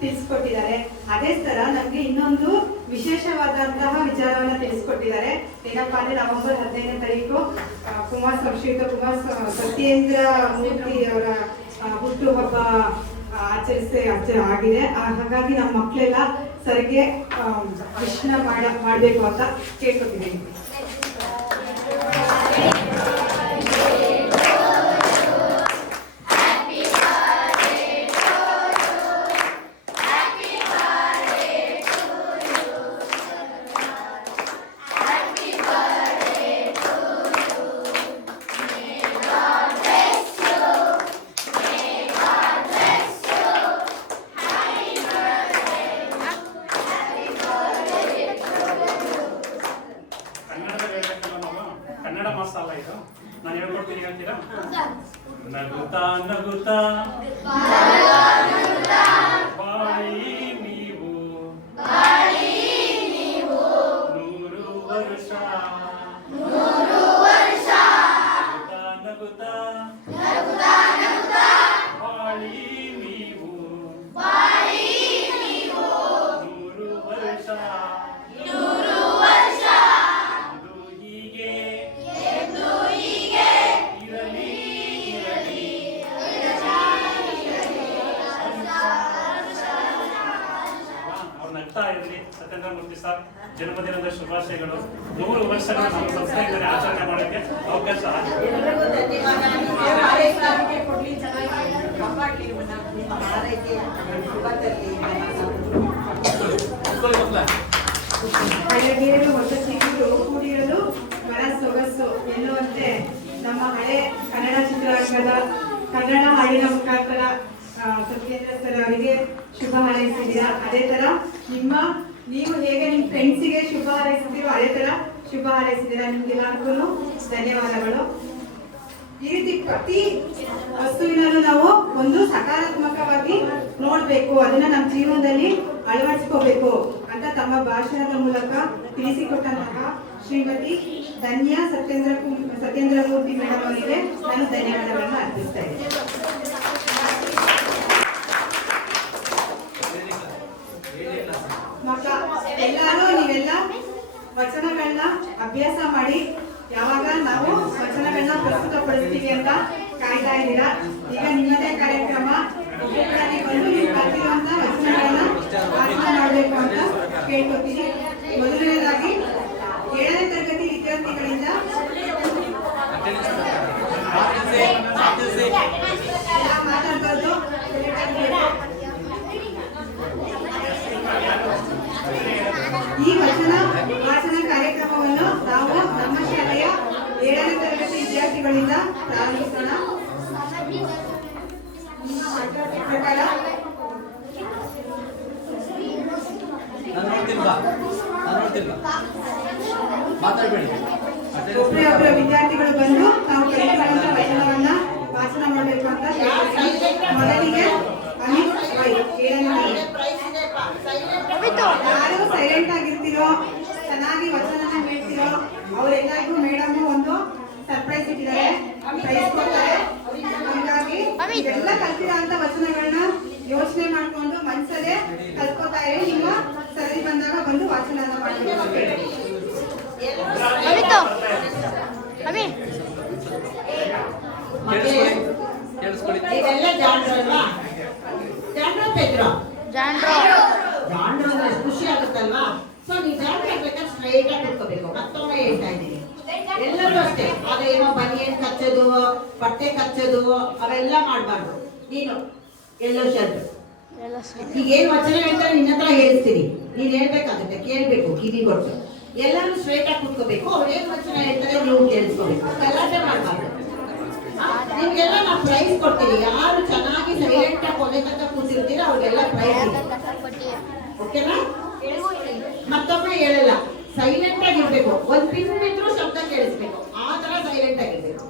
ತಿಳಿಸ್ಕೊಟ್ಟಿದ್ದಾರೆ. ಅದೇ ತರ ನಮ್ಗೆ ಇನ್ನೊಂದು ವಿಶೇಷವಾದಂತಹ ವಿಚಾರವನ್ನ ತಿಳಿಸ್ಕೊಟ್ಟಿದ್ದಾರೆ. ಏನಪ್ಪಾ ಅಂದ್ರೆ ನವೆಂಬರ್ ಹದಿನೈದನೇ ತಾರೀಕು ಕುಮಾರ್ ಸಂಶ್ರೀತ ಕುಮಾರ್ ಸತ್ಯೇಂದ್ರ ಮೂರ್ತಿ ಅವರ ಹುಟ್ಟುಹಬ್ಬ ಹಬ್ಬ ಆಚರಿಸಿ, ಆಚ, ಆಗಿದೆ. ಹಾಗಾಗಿ ನಮ್ಮ ಮಕ್ಕಳೆಲ್ಲ ಸರಿಗೆ ಕೃಷ್ಣ ಮಾಡ, ಮಾಡಬೇಕು ಅಂತ ಕೇಳ್ಕೊತಿದ್ದೀನಿ. ನಗುತ್ತಾ ನಗುತ್ತಾ ಬಾಳಿ ನೀವು ನೂರು ವರ್ಷ ನಗುತ್ತಾ ನಗುತ್ತಾ ಜನ್ಮದಿನದ ಶುಭಾಶಯಗಳು. ನೂರು ವರ್ಷಗಳ ನಮ್ಮ ಸಂಸ್ಥೆಯಿಂದಲೇ ಆಚರಣೆ ಮಾಡೋಕ್ಕೆ ಅವಕಾಶ ಮನ ಸೊಗಸು ಎನ್ನುವಂತೆ ನಮ್ಮ ಹಳೆ ಕನ್ನಡ ಚಿತ್ರರಂಗದ ಕನ್ನಡ ಹಾಡಿನ ಮುಖಾಂತರ ಸತ್ಯೇಂದ್ರ ಅವರಿಗೆ ಶುಭ ಹಾರೈಸಿದ್ದೀರಾ? ಅದೇ ತರ ನಿಮ್ಮ, ನೀವು ಹೇಗೆ ನಿಮ್ಮ ಫ್ರೆಂಡ್ಸಿಗೆ ಶುಭ ಹಾರೈಸಿದ್ದೀರೋ ಅದೇ ತರ ಶುಭ ಹಾರೈಸಿದ್ದೀರಾ ನಿಮ್ಗೆಲ್ಲರಿಗೂ ಧನ್ಯವಾದಗಳು. ಈ ರೀತಿ ಪ್ರತಿ ವಸ್ತುವಿನಲ್ಲೂ ನಾವು ಒಂದು ಸಕಾರಾತ್ಮಕವಾಗಿ ನೋಡ್ಬೇಕು, ಅದನ್ನ ನಮ್ಮ ಜೀವನದಲ್ಲಿ ಅಳವಡಿಸ್ಕೋಬೇಕು ಅಂತ ತಮ್ಮ ಭಾಷಣದ ಮೂಲಕ ತಿಳಿಸಿಕೊಟ್ಟಂತಹ ಶ್ರೀಮತಿ ಧನ್ಯ ಸತ್ಯೇಂದ್ರ ಸತ್ಯೇಂದ್ರ ಮೂರ್ತಿ ಮೇಡಮ್ ಅವರಿಗೆ ನಾನು ಧನ್ಯವಾದಗಳನ್ನು ಅರ್ಪಿಸ್ತಾ ವಚನಗಳನ್ನ ಅಭ್ಯಾಸ ಮಾಡಿ, ಯಾವಾಗ ನಾವು ವಚನಗಳನ್ನ ಪ್ರಸ್ತುತಪಡಿಸ್ತೀವಿ ಅಂತ ಕಾಯ್ತಾ ಇದ್ದೀರಾ? ಈಗ ನಿಮ್ಮದೇ ಕಾರ್ಯಕ್ರಮ. ಒಬ್ಬೊಬ್ಬರಾಗಿ ಬಂದು ನೀವು ಕಲ್ತಿರುವಂತ ಮಾಡಬೇಕು ಅಂತ ಕೇಳ್ಕೊತೀನಿ. ನಾನು ನೋಡ್ತಿಲ್ವಾ ನಾನು ನೋಡ್ತಿಲ್ವಾ ಮಾತಾಡಬೇಡಿ. ಒಬ್ಬರೇ ಒಬ್ಬರ ವಿದ್ಯಾರ್ಥಿಗಳು ಬಂದು ತಾವು ಕಲಿತಿರುವಂತ ವಚನವನ್ನ ಭಾಷಣ ಮಾಡಬೇಕು ಅಂತ. ಮೊದಲಿಗೆ ಅಮಿತ್ ತರಗತಿ. ಯಾರು ಸೈಲೆಂಟ್ ಆಗಿರ್ತೀರೋ ಚೆನ್ನಾಗಿ ವಚನನ ಹೇಳ್ತಿರೋ ಅವರೆಲ್ಲರಿಗೂ ಮೇಡಮ್ ಒಂದು ಸರ್ಪ್ರೈಸ್ ಇಟ್ಟಿದ್ದಾರೆ. ಪ್ರೈಸ್ ಕೊಡ್ತಾರೆ ಹಾಗಾಗಿ ಎಲ್ಲ ಕಲ್ತಿರೋ ಅಂತ ವಚನಗಳನ್ನ ಯೋಚನೆ ಮಾಡ್ಕೊಂಡು ಮನ್ಸಲ್ಲೇ ಕಲ್ತ್ಕೋತಾ ಇರಿ ನಿಮ್ಮ ಸರಿ ಬಂದಾಗ ಬಂದು ವಾಚನ ಮಾಡಬೇಕು ಅಂತ ಹೇಳಿ ಅಮಿತು ಅಮಿ ನೀವೆಲ್ಲ ಜಾಣ್ರು ಅಲ್ವಾ? ಜಾಣ್ರು ಪೆದ್ರು ಜಾಂಡ್ರು. ಜಾಣ್ರು ಅಂದ್ರೆ ಎಷ್ಟು ಖುಷಿ ಆಗುತ್ತಲ್ವಾ? ಸೊ ನೀವು ಜಾಣ್ರು ಆಗ್ಬೇಕಾದ್ರೆ ಸ್ಟ್ರೈಟ್ ಆಗಿ ಕುತ್ಕೋಬೇಕು ಮತ್ತೊಮ್ಮೆ ಹೇಳ್ತಾ ಇದ್ದೀನಿ. ಎಲ್ಲರೂ ಅಷ್ಟೇ. ಅದೇನೋ ಬನಿಯನ್ ಕಚ್ಚೋದು ಬಟ್ಟೆ ಕಚ್ಚೋದು ಅವೆಲ್ಲ ಮಾಡಬಾರ್ದು. ನೀನು ಎಲ್ಲೋ ಶರ್ಟ್. ಎಲ್ಲ ಈಗ ಏನ್ ವಚನ ಹೇಳ್ತಾರೆ ನಿನ್ನ ಹತ್ರ ಹೇಳ್ತೀನಿ ನೀನ್ ಹೇಳ್ಬೇಕಾಗುತ್ತೆ ಕೇಳ್ಬೇಕು ಕಿವಿ ಕೊಟ್ಟು. ಎಲ್ಲರೂ ಸ್ಟ್ರೈಟ್ ಆಗಿ ಕುತ್ಕೋಬೇಕು ಅವ್ರು ಏನ್ ವಚನ ಹೇಳ್ತಾರೆ ನೀವು ಕೇಳಿಸ್ಕೋಬೇಕು. ಮಾಡಬಾರ್ದು ನಿಮ್ಗೆಲ್ಲ ನಾವು ಪ್ರೈಸ್ ಕೊಡ್ತೀವಿ ಯಾರು ಚೆನ್ನಾಗಿ ಸೈಲೆಂಟ್ ಆಗಿ ಕೊನೆ ತನಕ ಕೂತಿರ್ತೀರ ಅವ್ರಿಗೆಲ್ಲ ಪ್ರೈಸ್ ಓಕೆನಾ ಮತ್ತೊಮ್ಮೆ ಹೇಳಲ್ಲ. ಸೈಲೆಂಟ್ ಆಗಿರ್ಬೇಕು ಒಂದ್ ಪಿನ್ ಇದ್ರು ಶಬ್ದ ಕೇಳಿಸ್ಬೇಕು. ಆ ತರ ಸೈಲೆಂಟ್ ಆಗಿರ್ಬೇಕು